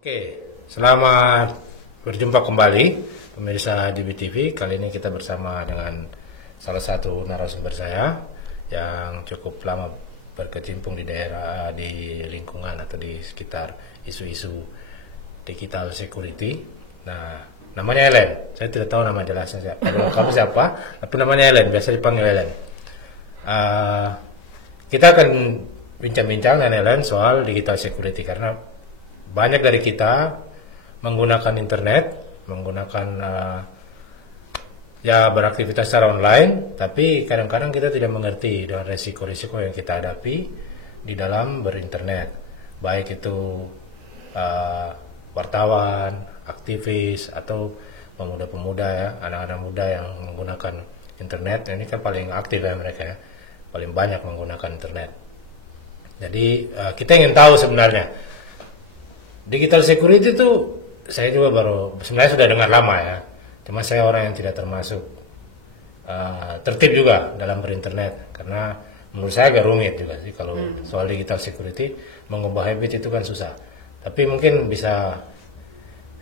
Oke, selamat berjumpa kembali pemirsa DBTV. Kali ini kita bersama dengan salah satu narasumber saya yang cukup lama berkecimpung di daerah, di lingkungan atau di sekitar isu-isu digital security. Nah, namanya Ellen. Saya tidak tahu nama jelasnya siapa. Kamu siapa? Tapi namanya Ellen, biasa dipanggil Ellen. Kita akan bincang-bincang dengan Ellen soal digital security karena banyak dari kita menggunakan internet, menggunakan beraktivitas secara online, tapi kadang-kadang kita tidak mengerti dengan resiko-resiko yang kita hadapi di dalam berinternet, baik itu wartawan, aktivis, atau pemuda-pemuda ya, anak-anak muda yang menggunakan internet. Ini kan paling aktif ya mereka ya, paling banyak menggunakan internet. Jadi kita ingin tahu sebenarnya digital security itu saya juga sebenarnya sudah dengar lama ya. Cuma saya orang yang tidak termasuk tertib juga dalam berinternet karena menurut saya agak rumit juga sih kalau soal digital security, mengubah habit itu kan susah. Tapi mungkin bisa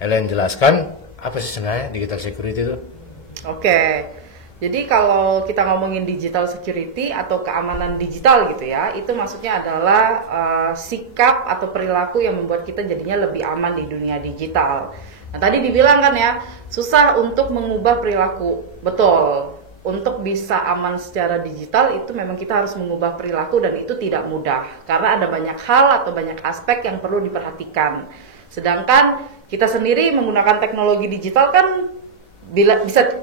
Ellen jelaskan apa sih sebenarnya digital security itu? Oke. Jadi kalau kita ngomongin digital security atau keamanan digital gitu ya, itu maksudnya adalah sikap atau perilaku yang membuat kita jadinya lebih aman di dunia digital. Nah tadi dibilang kan ya, susah untuk mengubah perilaku. Betul, untuk bisa aman secara digital itu memang kita harus mengubah perilaku dan itu tidak mudah. Karena ada banyak hal atau banyak aspek yang perlu diperhatikan. Sedangkan kita sendiri menggunakan teknologi digital kan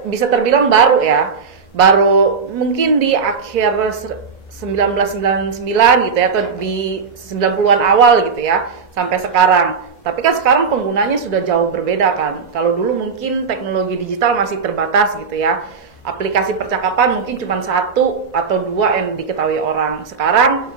bisa terbilang baru ya, baru mungkin di akhir 1999 gitu ya, atau di 90-an awal gitu ya, sampai sekarang. Tapi kan sekarang penggunanya sudah jauh berbeda kan. Kalau dulu mungkin teknologi digital masih terbatas gitu ya, aplikasi percakapan mungkin cuma 1 atau 2 yang diketahui orang. Sekarang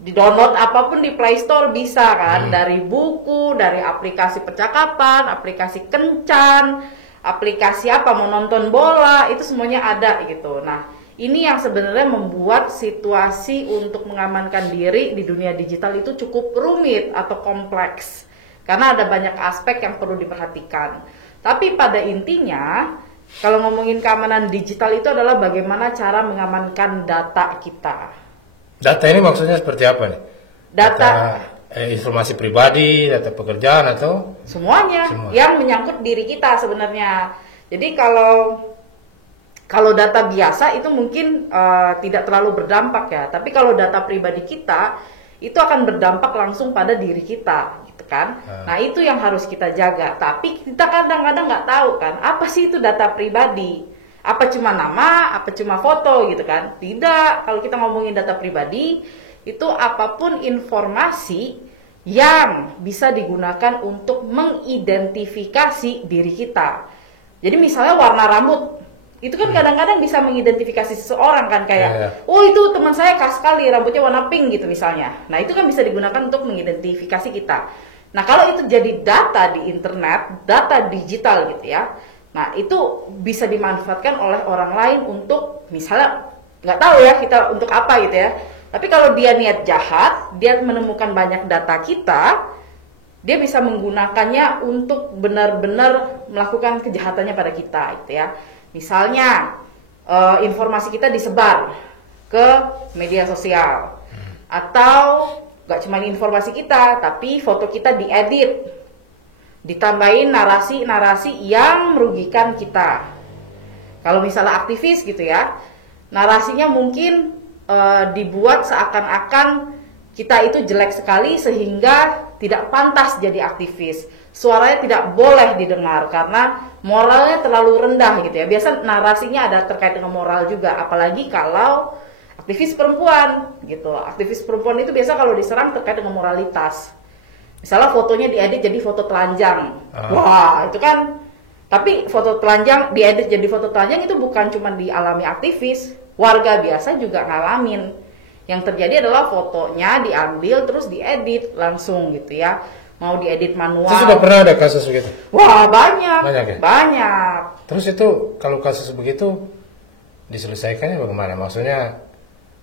di-download apapun di Play Store bisa kan, dari buku, dari aplikasi percakapan, aplikasi kencan, aplikasi apa, mau nonton bola, itu semuanya ada gitu. Nah, ini yang sebenarnya membuat situasi untuk mengamankan diri di dunia digital itu cukup rumit atau kompleks. Karena ada banyak aspek yang perlu diperhatikan. Tapi pada intinya, kalau ngomongin keamanan digital itu adalah bagaimana cara mengamankan data kita. Data ini maksudnya seperti apa nih? Data informasi pribadi, data pekerjaan atau semuanya yang menyangkut diri kita sebenarnya. Jadi kalau data biasa itu mungkin tidak terlalu berdampak ya. Tapi kalau data pribadi kita itu akan berdampak langsung pada diri kita, gitu kan? Nah itu yang harus kita jaga. Tapi kita kadang-kadang nggak tahu kan, apa sih itu data pribadi? Apa cuma nama? Apa cuma foto gitu kan? Tidak. Kalau kita ngomongin data pribadi itu apapun informasi yang bisa digunakan untuk mengidentifikasi diri kita. Jadi misalnya warna rambut, itu kan kadang-kadang bisa mengidentifikasi seseorang kan, kayak oh itu teman saya khas sekali rambutnya warna pink gitu misalnya. Nah itu kan bisa digunakan untuk mengidentifikasi kita. Nah kalau itu jadi data di internet, data digital gitu ya, nah itu bisa dimanfaatkan oleh orang lain untuk misalnya nggak tahu ya kita untuk apa gitu ya. Tapi kalau dia niat jahat, dia menemukan banyak data kita, dia bisa menggunakannya untuk benar-benar melakukan kejahatannya pada kita, gitu ya. Misalnya informasi kita disebar ke media sosial, atau gak cuma informasi kita, tapi foto kita diedit, ditambahin narasi-narasi yang merugikan kita. Kalau misalnya aktivis gitu ya, narasinya mungkin dibuat seakan-akan kita itu jelek sekali sehingga tidak pantas jadi aktivis. Suaranya tidak boleh didengar karena moralnya terlalu rendah gitu ya. Biasa narasinya ada terkait dengan moral juga, apalagi kalau aktivis perempuan gitu. Aktivis perempuan itu biasa kalau diserang terkait dengan moralitas. Misalnya fotonya diedit jadi foto telanjang. Wah, itu kan. Tapi foto telanjang diedit jadi foto telanjang itu bukan cuma dialami aktivis, warga biasa juga ngalamin. Yang terjadi adalah fotonya diambil terus diedit langsung gitu ya. Mau diedit manual. Saya sudah pernah ada kasus begitu. Wah, banyak. Banyak ya? Banyak. Terus itu kalau kasus begitu diselesaikannya bagaimana? Maksudnya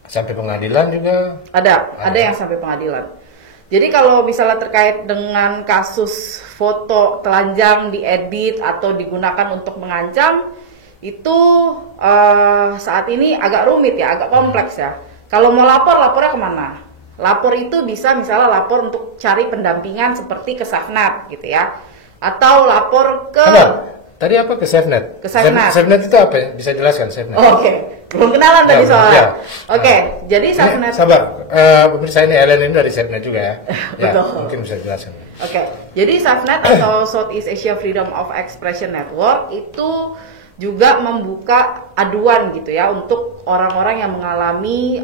sampai pengadilan juga? Ada yang sampai pengadilan. Jadi kalau misalnya terkait dengan kasus foto telanjang diedit atau digunakan untuk mengancam, itu saat ini agak rumit ya, agak kompleks ya. Kalau mau lapor, lapornya kemana? Lapor itu bisa misalnya lapor untuk cari pendampingan seperti ke Safenet gitu ya. Atau lapor ke... Tadi apa ke Safenet? Ke Safenet. Safenet itu apa? Bisa jelaskan Safenet? Oke. Belum kenalan tadi soalnya. Oke, jadi Safenet. Sabar, pemirsa ini Ellen ini dari Safenet juga ya. Betul. Mungkin bisa jelaskan. Oke, jadi Safenet atau Southeast Asia Freedom of Expression Network itu juga membuka aduan gitu ya untuk orang-orang yang mengalami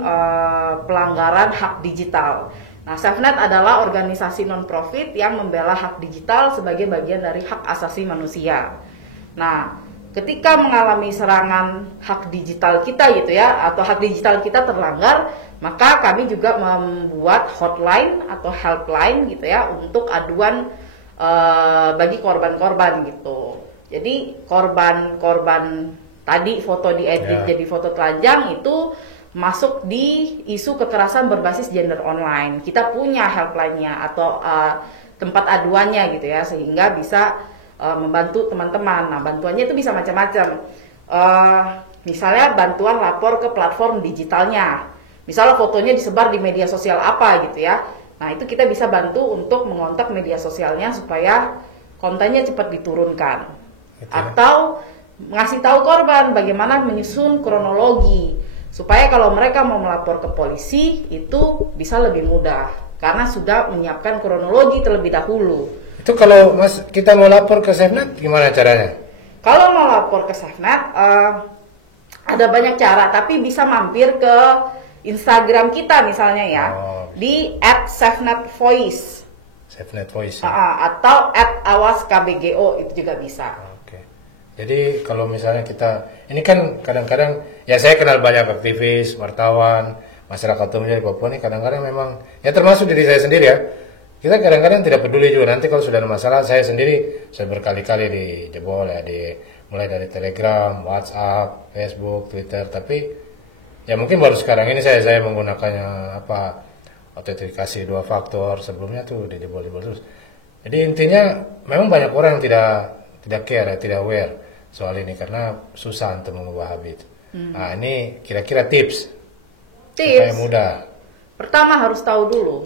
pelanggaran hak digital. Nah, Safenet adalah organisasi non-profit yang membela hak digital sebagai bagian dari hak asasi manusia. Nah, ketika mengalami serangan hak digital kita gitu ya, atau hak digital kita terlanggar, maka kami juga membuat hotline atau helpline gitu ya untuk aduan bagi korban-korban gitu. Jadi korban-korban tadi foto diedit jadi foto telanjang itu masuk di isu kekerasan berbasis gender online. Kita punya helpline-nya atau tempat aduannya gitu ya, sehingga bisa membantu teman-teman. Nah, bantuannya itu bisa macam-macam. Misalnya bantuan lapor ke platform digitalnya. Misalnya fotonya disebar di media sosial apa gitu ya. Nah, itu kita bisa bantu untuk mengontak media sosialnya supaya kontennya cepat diturunkan. Atau ngasih tahu korban bagaimana menyusun kronologi supaya kalau mereka mau melapor ke polisi itu bisa lebih mudah karena sudah menyiapkan kronologi terlebih dahulu. Itu kalau kita mau lapor ke Safenet gimana caranya? Kalau mau lapor ke Safenet ada banyak cara, tapi bisa mampir ke Instagram kita misalnya ya, di @safenetvoice. Safenet Voice. Atau @awaskbgo itu juga bisa. Oke. Jadi kalau misalnya kita, ini kan kadang-kadang ya saya kenal banyak aktivis, wartawan, masyarakat umum di Papua ini kadang-kadang memang ya termasuk diri saya sendiri ya. Kita kadang-kadang tidak peduli juga, nanti kalau sudah ada masalah saya sendiri sudah berkali-kali dijebol ya, mulai dari Telegram, WhatsApp, Facebook, Twitter, tapi ya mungkin baru sekarang ini saya menggunakannya autentikasi 2 faktor, sebelumnya tuh dijebol terus. Jadi intinya memang banyak orang yang tidak care ya, tidak aware soal ini karena susah untuk mengubah habit. Nah, ini kira-kira tips supaya mudah. Pertama harus tahu dulu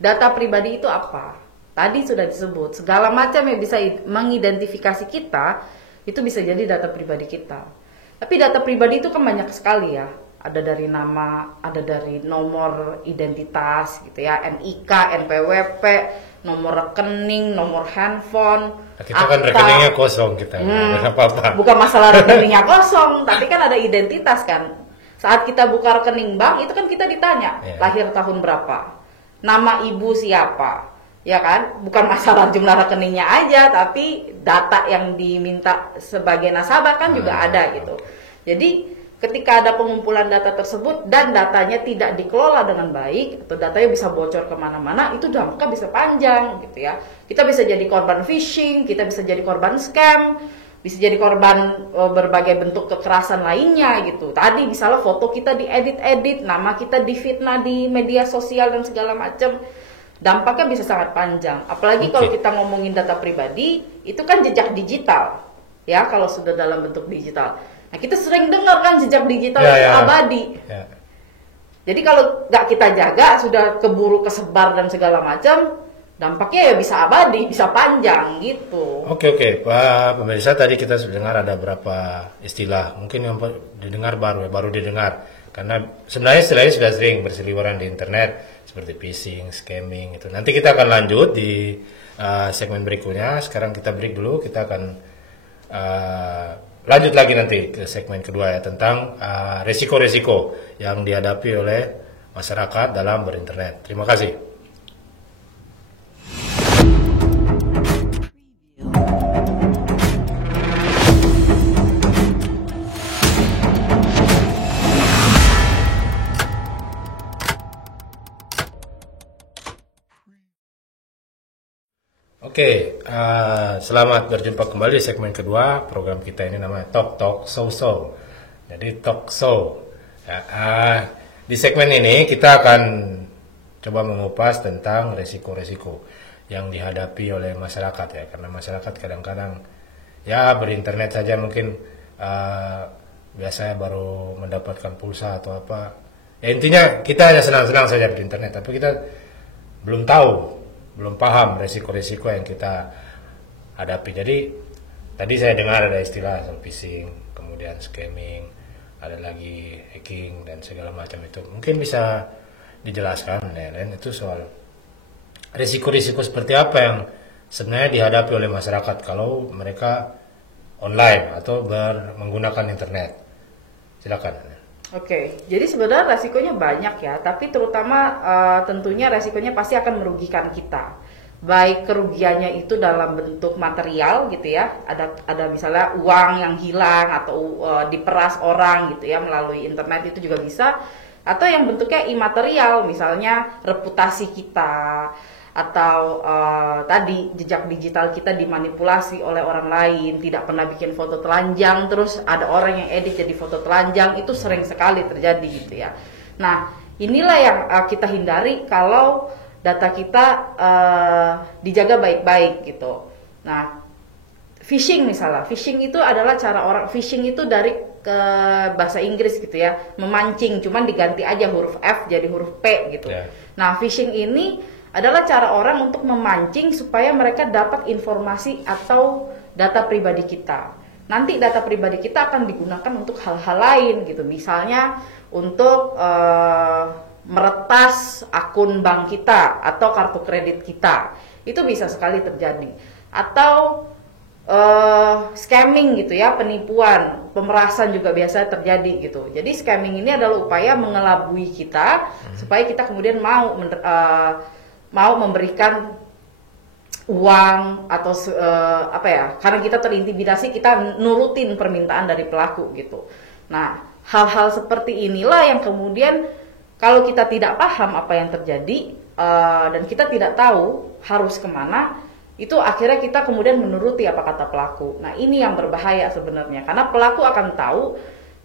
data pribadi itu apa. Tadi sudah disebut, segala macam yang bisa mengidentifikasi kita, itu bisa jadi data pribadi kita. Tapi data pribadi itu kan banyak sekali ya. Ada dari nama, ada dari nomor identitas gitu ya, NIK, NPWP, nomor rekening, nomor handphone. Nah, kita kan rekeningnya kosong kita, nggak apa-apa. Bukan masalah rekeningnya kosong, tapi kan ada identitas kan. Saat kita buka rekening bank, itu kan kita ditanya, lahir tahun berapa, nama ibu siapa, ya kan? Bukan masalah jumlah rekeningnya aja, tapi data yang diminta sebagai nasabah kan juga ada gitu. Jadi ketika ada pengumpulan data tersebut dan datanya tidak dikelola dengan baik atau datanya bisa bocor kemana-mana, itu dampaknya bisa panjang gitu ya. Kita bisa jadi korban phishing, kita bisa jadi korban scam, bisa jadi korban berbagai bentuk kekerasan lainnya gitu. Tadi misalnya foto kita diedit-edit, nama kita difitnah di media sosial dan segala macam, dampaknya bisa sangat panjang. Apalagi kalau kita ngomongin data pribadi, itu kan jejak digital ya, kalau sudah dalam bentuk digital. Nah, kita sering dengar kan jejak digital itu abadi. Jadi kalau nggak kita jaga, sudah keburu kesebar dan segala macam, dampaknya ya bisa abadi, bisa panjang gitu. Oke, Pak pemirsa, tadi kita sudah dengar ada beberapa istilah, mungkin yang didengar baru didengar. Karena sebenarnya istilahnya sudah sering berseliweran di internet, seperti phishing, scamming itu. Nanti kita akan lanjut di segmen berikutnya. Sekarang kita break dulu, kita akan lanjut lagi nanti ke segmen kedua ya, tentang resiko-resiko yang dihadapi oleh masyarakat dalam berinternet. Terima kasih. Oke, selamat berjumpa kembali di segmen kedua program kita ini, namanya Talk So. Jadi Talk Show. Di segmen ini kita akan coba mengupas tentang resiko-resiko yang dihadapi oleh masyarakat ya, karena masyarakat kadang-kadang ya berinternet saja mungkin biasanya baru mendapatkan pulsa atau apa. Ya intinya kita hanya senang-senang saja berinternet, tapi kita belum tahu, belum paham resiko-resiko yang kita hadapi. Jadi tadi saya dengar ada istilah phishing, kemudian scamming, ada lagi hacking dan segala macam itu. Mungkin bisa dijelaskan ya, dan itu soal risiko-risiko seperti apa yang sebenarnya dihadapi oleh masyarakat kalau mereka online atau menggunakan internet. Silakan. Oke, jadi sebenarnya resikonya banyak ya, tapi terutama tentunya resikonya pasti akan merugikan kita. Baik kerugiannya itu dalam bentuk material gitu ya, ada misalnya uang yang hilang atau diperas orang gitu ya melalui internet, itu juga bisa. Atau yang bentuknya imaterial, misalnya reputasi kita, atau tadi jejak digital kita dimanipulasi oleh orang lain, tidak pernah bikin foto telanjang terus ada orang yang edit jadi foto telanjang, itu sering sekali terjadi gitu ya. Nah inilah yang kita hindari kalau data kita dijaga baik-baik gitu. Nah phishing misalnya, phishing itu adalah cara orang, phishing itu dari ke bahasa Inggris gitu ya, memancing, cuman diganti aja huruf F jadi huruf P gitu. Nah phishing ini adalah cara orang untuk memancing supaya mereka dapat informasi atau data pribadi kita. Nanti data pribadi kita akan digunakan untuk hal-hal lain gitu. Misalnya untuk meretas akun bank kita atau kartu kredit kita. Itu bisa sekali terjadi. Atau scamming gitu ya, penipuan, pemerasan juga biasa terjadi gitu. Jadi scamming ini adalah upaya mengelabui kita supaya kita kemudian mau memberikan uang atau apa ya, karena kita terintimidasi, kita nurutin permintaan dari pelaku gitu. Nah hal-hal seperti inilah yang kemudian kalau kita tidak paham apa yang terjadi dan kita tidak tahu harus kemana, itu akhirnya kita kemudian menuruti apa kata pelaku. Nah ini yang berbahaya sebenarnya, karena pelaku akan tahu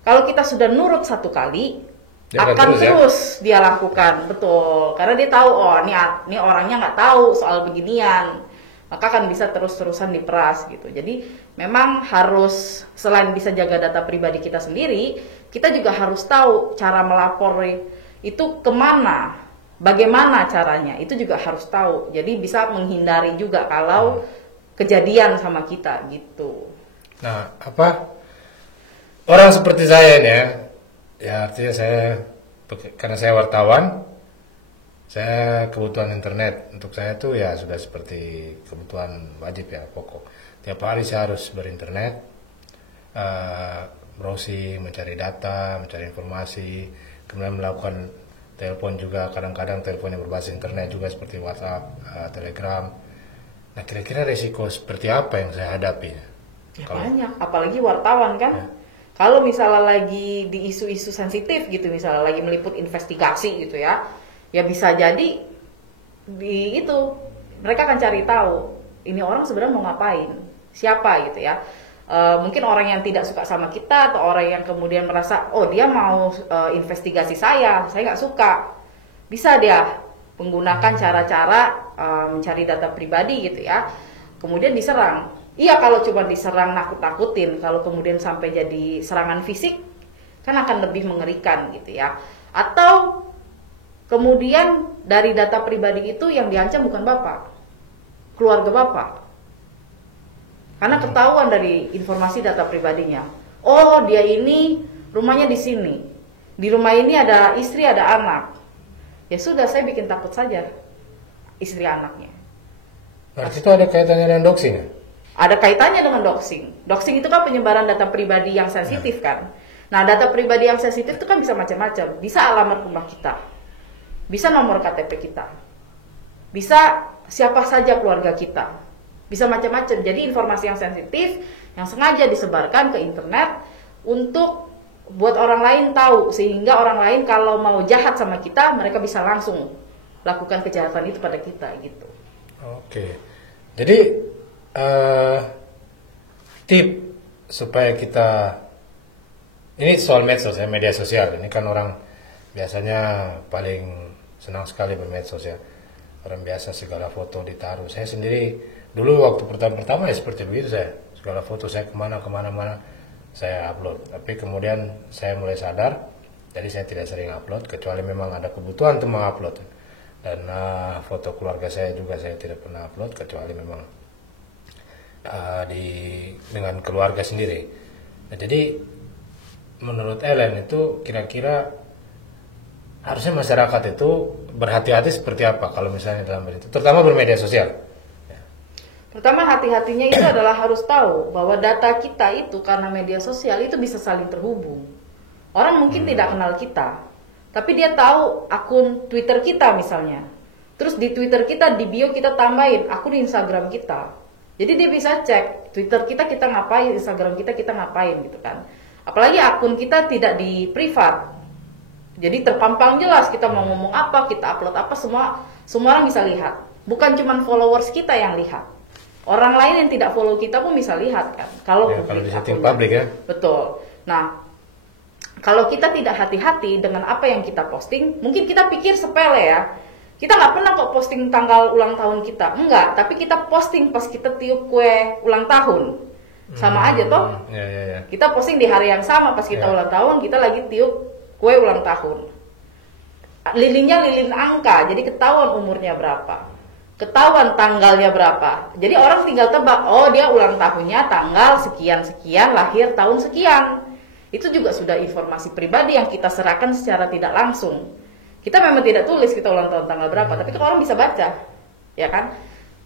kalau kita sudah nurut satu kali dia akan terus dia lakukan, betul, karena dia tahu oh ini orangnya nggak tahu soal beginian, maka akan bisa terus-terusan diperas gitu. Jadi memang harus selain bisa jaga data pribadi kita sendiri, kita juga harus tahu cara melapor itu kemana, bagaimana caranya, itu juga harus tahu. Jadi bisa menghindari juga kalau kejadian sama kita gitu. Nah apa orang seperti saya nih ya, artinya karena saya wartawan, saya kebutuhan internet untuk saya tuh ya sudah seperti kebutuhan wajib ya, pokok. Tiap hari saya harus berinternet, browsing, mencari data, mencari informasi, kemudian melakukan telepon juga, kadang-kadang telepon yang berbasis internet juga seperti WhatsApp, Telegram. Nah kira-kira resiko seperti apa yang saya hadapi? Ya banyak, apalagi wartawan kan. Ya. Kalau misalnya lagi di isu-isu sensitif gitu, misalnya lagi meliput investigasi gitu ya, ya bisa jadi mereka akan cari tahu ini orang sebenarnya mau ngapain, siapa gitu ya. Mungkin orang yang tidak suka sama kita atau orang yang kemudian merasa oh dia mau investigasi saya nggak suka, bisa dia menggunakan cara-cara mencari data pribadi gitu ya, kemudian diserang. Iya kalau cuma diserang nakut-nakutin, kalau kemudian sampai jadi serangan fisik kan akan lebih mengerikan gitu ya. Atau kemudian dari data pribadi itu yang diancam bukan bapak, keluarga bapak, karena ketahuan dari informasi data pribadinya. Oh dia ini rumahnya di sini, di rumah ini ada istri ada anak, ya sudah saya bikin takut saja istri anaknya. Berarti itu ada kaitannya dengan doxing ya? Ada kaitannya dengan doxing. Doxing itu kan penyebaran data pribadi yang sensitif kan. Nah data pribadi yang sensitif itu kan bisa macam-macam. Bisa alamat rumah kita, bisa nomor KTP kita, bisa siapa saja keluarga kita, bisa macam-macam. Jadi informasi yang sensitif yang sengaja disebarkan ke internet untuk buat orang lain tahu, sehingga orang lain kalau mau jahat sama kita, mereka bisa langsung lakukan kejahatan itu pada kita gitu. Oke, jadi tip supaya kita, ini soal medsos ya, media sosial ini kan orang biasanya paling senang sekali bermedsos ya. Orang biasa segala foto ditaruh. Saya sendiri dulu waktu pertama ya seperti begitu saya. Segala foto saya kemana-mana saya upload. Tapi kemudian saya mulai sadar, jadi saya tidak sering upload kecuali memang ada kebutuhan untuk mengupload. Dan foto keluarga saya juga saya tidak pernah upload kecuali memang dengan keluarga sendiri. Nah, jadi menurut Ellen itu kira-kira harusnya masyarakat itu berhati-hati seperti apa kalau misalnya dalam itu, terutama bermedia sosial. Pertama, hati-hatinya itu adalah harus tahu bahwa data kita itu karena media sosial itu bisa saling terhubung. Orang mungkin tidak kenal kita, tapi dia tahu akun Twitter kita misalnya. Terus di Twitter kita, di bio kita tambahin akun Instagram kita. Jadi dia bisa cek Twitter kita ngapain, Instagram kita ngapain gitu kan. Apalagi akun kita tidak di privat. Jadi terpampang jelas kita mau ngomong apa, kita upload apa, semua orang bisa lihat. Bukan cuma followers kita yang lihat. Orang lain yang tidak follow kita pun bisa lihat kan. Kalau di setting publik ya. Betul. Nah, kalau kita tidak hati-hati dengan apa yang kita posting, mungkin kita pikir sepele ya. Kita nggak pernah kok posting tanggal ulang tahun kita. Enggak, tapi kita posting pas kita tiup kue ulang tahun. Sama aja toh. Ya. Kita posting di hari yang sama pas kita ulang tahun, kita lagi tiup kue ulang tahun. Lilinnya lilin angka, jadi ketahuan umurnya berapa. Ketahuan tanggalnya berapa. Jadi orang tinggal tebak, oh dia ulang tahunnya tanggal sekian-sekian, lahir tahun sekian. Itu juga sudah informasi pribadi yang kita serahkan secara tidak langsung. Kita memang tidak tulis kita ulang tahun tanggal berapa, tapi kan orang bisa baca. Ya kan?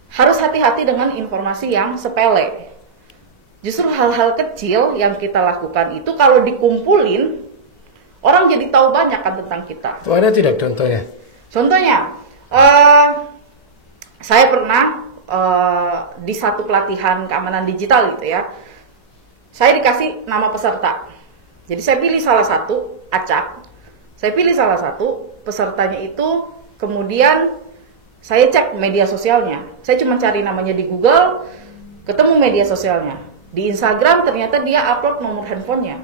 Harus hati-hati dengan informasi yang sepele. Justru hal-hal kecil yang kita lakukan itu kalau dikumpulin, orang jadi tahu banyak kan tentang kita. Itu ada tidak contohnya? Contohnya, saya pernah di satu pelatihan keamanan digital gitu ya. Saya dikasih nama peserta. Jadi saya pilih salah satu, acak. Saya pilih salah satu, pesertanya itu kemudian saya cek media sosialnya. Saya cuma cari namanya di Google, ketemu media sosialnya. Di Instagram ternyata dia upload nomor handphonenya.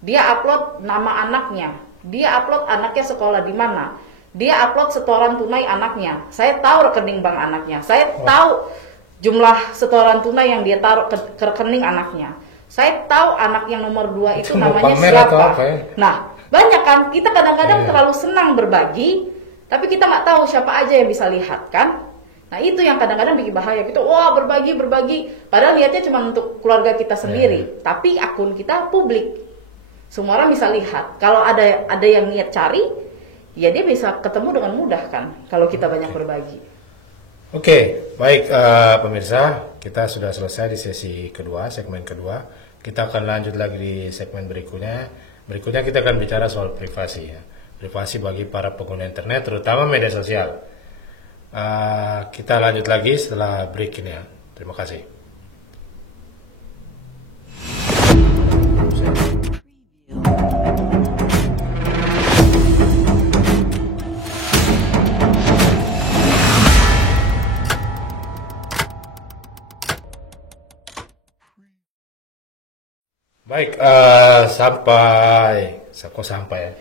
Dia upload nama anaknya. Dia upload anaknya sekolah di mana. Dia upload setoran tunai anaknya. Saya tahu rekening bank anaknya. Saya tahu jumlah setoran tunai yang dia taruh ke rekening anaknya. Saya tahu anak yang nomor 2 itu namanya siapa. Ya? Nah, banyak kan. Kita kadang-kadang terlalu senang berbagi, tapi kita nggak tahu siapa aja yang bisa lihat kan. Nah, itu yang kadang-kadang bikin bahaya. Kita berbagi. Padahal niatnya cuma untuk keluarga kita sendiri. Tapi akun kita publik. Semua orang bisa lihat. Kalau ada yang niat cari, ya dia bisa ketemu dengan mudah kan. Kalau kita banyak berbagi. Oke, baik pemirsa, kita sudah selesai di sesi kedua, segmen kedua. Kita akan lanjut lagi di segmen berikutnya. Berikutnya kita akan bicara soal privasi ya. Privasi bagi para pengguna internet, terutama media sosial. Kita lanjut lagi setelah break ini ya. Terima kasih. Baik, sampai ya.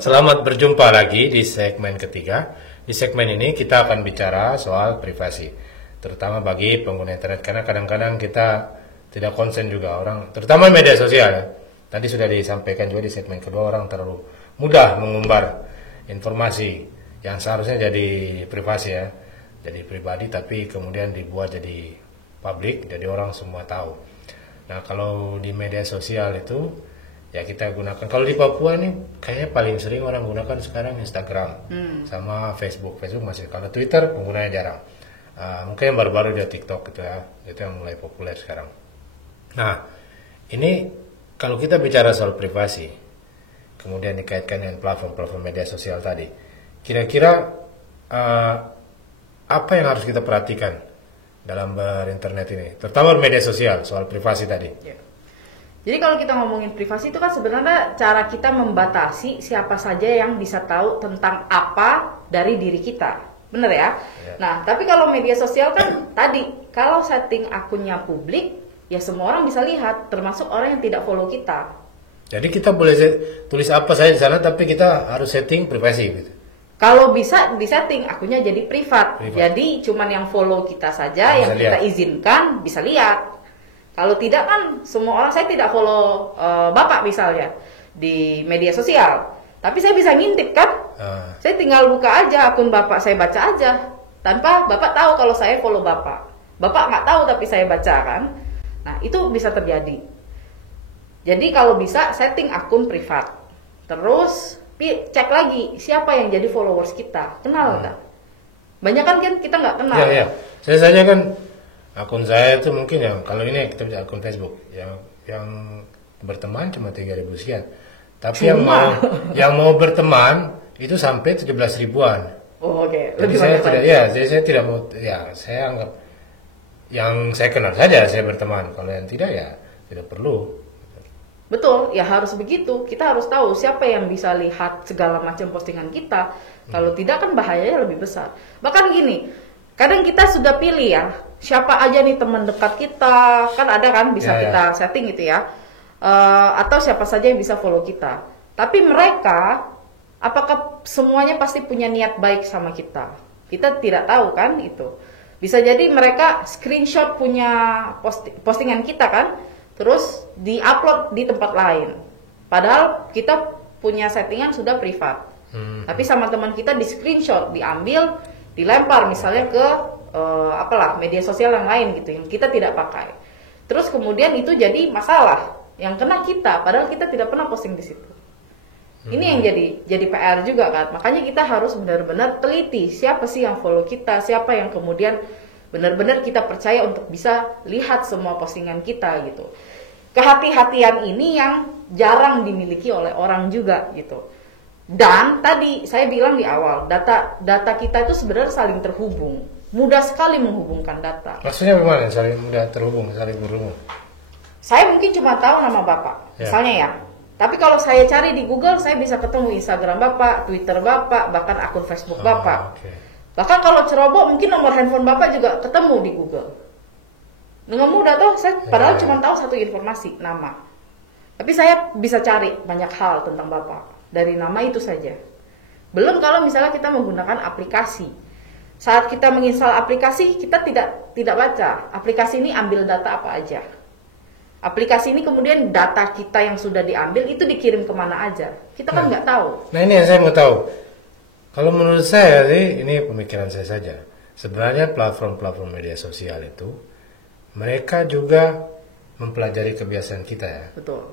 Selamat berjumpa lagi di segmen ketiga. Di segmen ini kita akan bicara soal privasi, terutama bagi pengguna internet, karena kadang-kadang kita tidak konsen juga orang, terutama media sosial ya. Tadi sudah disampaikan juga di segmen kedua, orang terlalu mudah mengumbar informasi yang seharusnya jadi privasi ya, jadi pribadi, tapi kemudian dibuat jadi publik, jadi orang semua tahu. Nah, kalau di media sosial itu ya kita gunakan, kalau di Papua ini kayaknya paling sering orang gunakan sekarang Instagram sama Facebook. Facebook masih, kalau Twitter penggunanya jarang. Mungkin yang baru-baru dia TikTok gitu ya, itu yang mulai populer sekarang. Nah, ini kalau kita bicara soal privasi, kemudian dikaitkan dengan platform-platform media sosial tadi, kira-kira apa yang harus kita perhatikan dalam berinternet ini, terutama media sosial, soal privasi tadi? Ya. Jadi kalau kita ngomongin privasi itu kan sebenarnya cara kita membatasi siapa saja yang bisa tahu tentang apa dari diri kita, bener ya? Nah, tapi kalau media sosial kan tadi, kalau setting akunnya publik, ya semua orang bisa lihat, termasuk orang yang tidak follow kita. Jadi kita boleh tulis apa saja di sana, tapi kita harus setting privasi gitu. Kalau bisa disetting akunnya jadi privat. Privat. Jadi cuman yang follow kita saja, Bisa yang kita lihat. izinkan bisa lihat. Kalau tidak kan semua orang, saya tidak follow Bapak misalnya di media sosial. Tapi saya bisa ngintip kan? Saya tinggal buka aja akun Bapak, saya baca aja. Tanpa Bapak tahu kalau saya follow Bapak. Bapak nggak tahu tapi saya baca kan? Nah itu bisa terjadi. Jadi kalau bisa setting akun privat. Terus cek lagi siapa yang jadi followers kita, kenal nggak? Banyak kan kita nggak kenal. Iya, iya. Saya saja kan akun saya itu mungkin yang kalau ini kita bisa akun Facebook yang berteman cuma 3.000 sekian. Tapi yang mau berteman itu sampai 17 ribuan. Oh, oke. Jadi Lebih saya banyak tidak lagi. ya, jadi saya tidak mau ya, saya anggap yang saya kenal saja saya berteman. Kalau yang tidak ya tidak perlu. Betul, ya harus begitu. Kita harus tahu siapa yang bisa lihat segala macam postingan kita. Kalau tidak kan bahayanya lebih besar. Bahkan gini, kadang kita sudah pilih ya, siapa aja nih teman dekat kita, kan ada kan bisa Ya, ya. kita setting gitu ya. Atau siapa saja yang bisa follow kita. Tapi mereka, apakah semuanya pasti punya niat baik sama kita? Kita tidak tahu kan itu. Bisa jadi mereka screenshot punya postingan kita kan, terus di-upload di tempat lain. Padahal kita punya settingan sudah privat. Tapi sama teman kita di screenshot, diambil, dilempar misalnya ke media sosial yang lain gitu yang kita tidak pakai. Terus kemudian itu jadi masalah yang kena kita, padahal kita tidak pernah posting di situ. Ini yang jadi PR juga kan. Makanya kita harus benar-benar teliti siapa sih yang follow kita, siapa yang kemudian benar-benar kita percaya untuk bisa lihat semua postingan kita gitu. Kehati-hatian ini yang jarang dimiliki oleh orang juga gitu. Dan tadi saya bilang di awal, data kita itu sebenarnya saling terhubung. Mudah sekali menghubungkan data. Maksudnya bagaimana? Saling mudah terhubung, saling berhubung. Saya mungkin cuma tahu nama Bapak, misalnya ya. Tapi kalau saya cari di Google, saya bisa ketemu Instagram Bapak, Twitter Bapak, bahkan akun Facebook Bapak. Okay. Bahkan kalau ceroboh, mungkin nomor handphone Bapak juga ketemu di Google. Dengan mudah tuh, saya padahal cuma tahu satu informasi, nama. Tapi saya bisa cari banyak hal tentang Bapak dari nama itu saja. Belum kalau misalnya kita menggunakan aplikasi. Saat kita menginstal aplikasi, kita tidak baca aplikasi ini ambil data apa aja. Aplikasi ini kemudian data kita yang sudah diambil itu dikirim kemana aja. Kita kan nggak tahu. Nah ini yang saya mau tahu. Kalau menurut saya sih, ini pemikiran saya saja. Sebenarnya platform-platform media sosial itu, mereka juga mempelajari kebiasaan kita ya. Betul.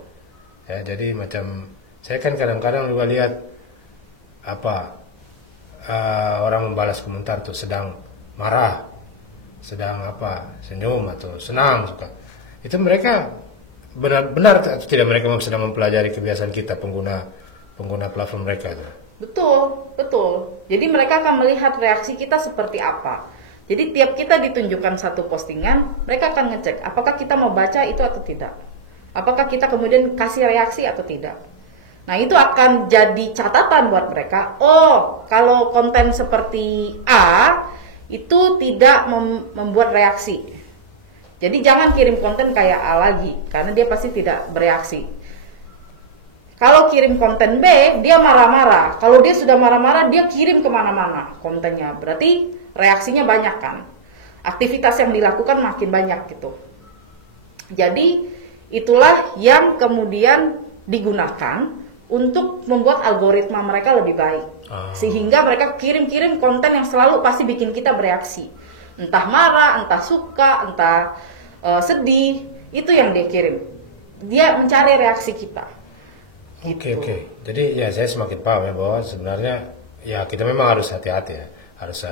Ya, jadi macam saya kan kadang-kadang juga lihat orang membalas komentar tuh sedang marah, sedang senyum atau senang suka. Itu mereka benar atau tidak mereka sedang mempelajari kebiasaan kita pengguna platform mereka itu. Betul. Jadi mereka akan melihat reaksi kita seperti apa. Jadi tiap kita ditunjukkan satu postingan, mereka akan ngecek apakah kita mau baca itu atau tidak. Apakah kita kemudian kasih reaksi atau tidak. Nah itu akan jadi catatan buat mereka. Oh, kalau konten seperti A itu tidak membuat reaksi. Jadi jangan kirim konten kayak A lagi, karena dia pasti tidak bereaksi. Kalau kirim konten B, dia marah-marah. Kalau dia sudah marah-marah, dia kirim kemana-mana kontennya. Berarti reaksinya banyak kan. Aktivitas yang dilakukan makin banyak gitu. Jadi itulah yang kemudian digunakan untuk membuat algoritma mereka lebih baik. Sehingga mereka kirim-kirim konten yang selalu pasti bikin kita bereaksi. Entah marah, entah suka, entah sedih, itu yang dia kirim. Dia mencari reaksi kita. Oke. Jadi ya saya semakin paham ya bahwa sebenarnya ya kita memang harus hati-hati ya. Harus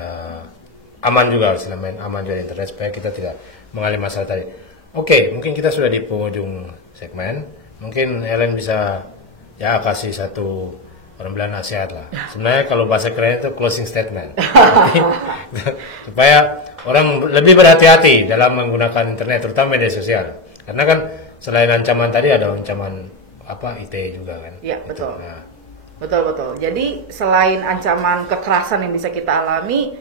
aman juga, harus main aman juga di internet supaya kita tidak mengalami masalah tadi. Oke, mungkin kita sudah di penghujung segmen. Mungkin Ellen bisa ya kasih satu orang bilang nasihat lah. Sebenarnya kalau bahasa keren itu closing statement. Supaya orang lebih berhati-hati dalam menggunakan internet, terutama media sosial. Karena kan selain ancaman tadi ada ancaman IT juga kan. Iya, betul. Nah. Betul. Jadi selain ancaman kekerasan yang bisa kita alami,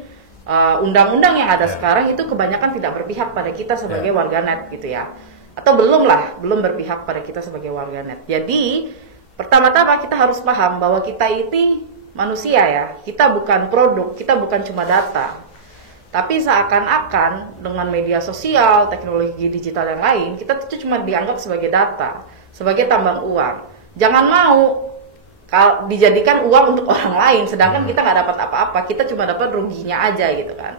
undang-undang yang ada sekarang itu kebanyakan tidak berpihak pada kita sebagai warganet gitu ya. Atau belum berpihak pada kita sebagai warganet. Jadi pertama-tama kita harus paham bahwa kita ini manusia ya, kita bukan produk, kita bukan cuma data. Tapi seakan-akan dengan media sosial, teknologi digital yang lain, kita itu cuma dianggap sebagai data, sebagai tambang uang. Jangan mau dijadikan uang untuk orang lain, sedangkan kita nggak dapat apa-apa, kita cuma dapat ruginya aja gitu kan.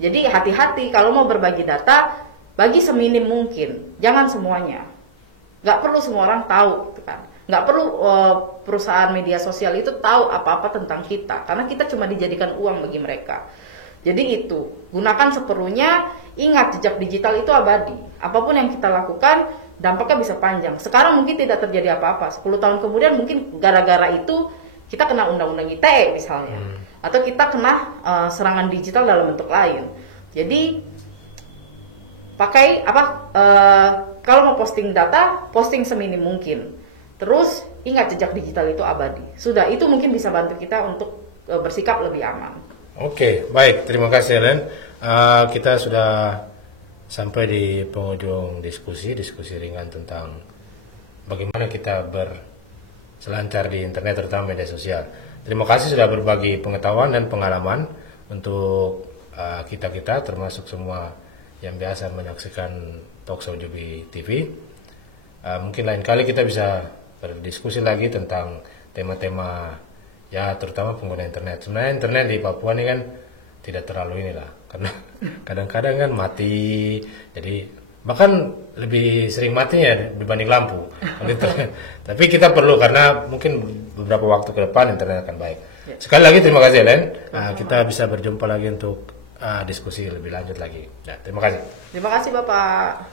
Jadi hati-hati kalau mau berbagi data, bagi seminim mungkin, jangan semuanya. Nggak perlu semua orang tahu gitu kan. Nggak perlu perusahaan media sosial itu tahu apa-apa tentang kita, karena kita cuma dijadikan uang bagi mereka. Jadi itu, gunakan seperlunya, ingat jejak digital itu abadi. Apapun yang kita lakukan, dampaknya bisa panjang. Sekarang mungkin tidak terjadi apa-apa, 10 tahun kemudian mungkin gara-gara itu kita kena undang-undang ITE misalnya. Atau kita kena serangan digital dalam bentuk lain. Jadi, pakai kalau mau posting data, posting seminim mungkin. Terus, ingat jejak digital itu abadi. Sudah, itu mungkin bisa bantu kita untuk bersikap lebih aman. Oke, baik. Terima kasih, Helen. Kita sudah sampai di penghujung diskusi ringan tentang bagaimana kita berselancar di internet, terutama media sosial. Terima kasih sudah berbagi pengetahuan dan pengalaman untuk kita-kita, termasuk semua yang biasa menyaksikan Talkshow Jubi TV. Mungkin lain kali kita bisa berdiskusi lagi tentang tema-tema ya terutama pengguna internet. Sebenarnya internet di Papua ini kan tidak terlalu inilah, karena kadang-kadang kan mati, jadi bahkan lebih sering matinya dibanding lampu internet. Tapi kita perlu, karena mungkin beberapa waktu ke depan internet akan baik. Sekali lagi terima kasih, Helen. Kita bisa berjumpa lagi untuk diskusi lebih lanjut lagi. Ya, terima kasih. Terima kasih Bapak.